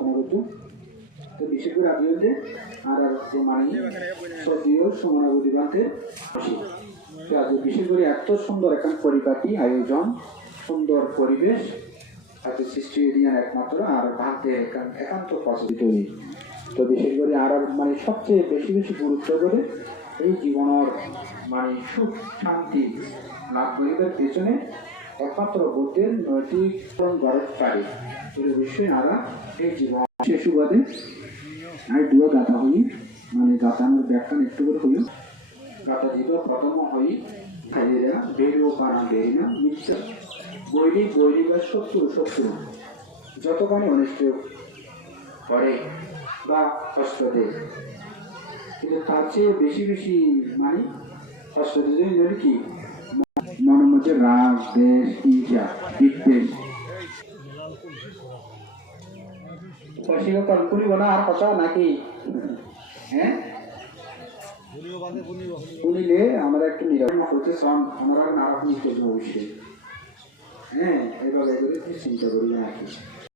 আলোচনা করতো তো বিশেষ করে আদি হতে আর মানে সদীয় সমানাবধি বাঁধতে তো আজ বিশেষ করে এত সুন্দর এখন পরিপাটি আয়োজন সুন্দর পরিবেশ এত সৃষ্টি এরিয়ার একমাত্র আর ভাবতে একান্ত পছন্দ তো বিশেষ করে আর মানে সবচেয়ে বেশি বেশি গুরুত্ব করে এই জীবনের মানে সুখ শান্তি লাভ করিবার পেছনে একমাত্র বুদ্ধের নৈতিক গড়ে পারে এই বিষয়ে আরা এই জীবন সে সুবাদে আমি দুয়া গাথা হই মানে গাথানোর ব্যাখ্যা একটু করে হইল গাথা দিব প্রথম হই খাইয়েরা বেরো পানা বেরি না মিথ্যা বৈরি বা শত্রু যতখানি অনিষ্ট করে বা কষ্ট দেয় কিন্তু তার চেয়ে বেশি বেশি মানে কষ্ট দিলে কি মনের মধ্যে রাগ দেশ ঈর্ষা বিদ্বেষ করিব না আর কথা নাকি হ্যাঁ শুনিলে আমরা একটু নিরাপদ করতে চান আমরা নারাজ নিতে অবশ্যই হ্যাঁ এইভাবে করে চিন্তা করি নাকি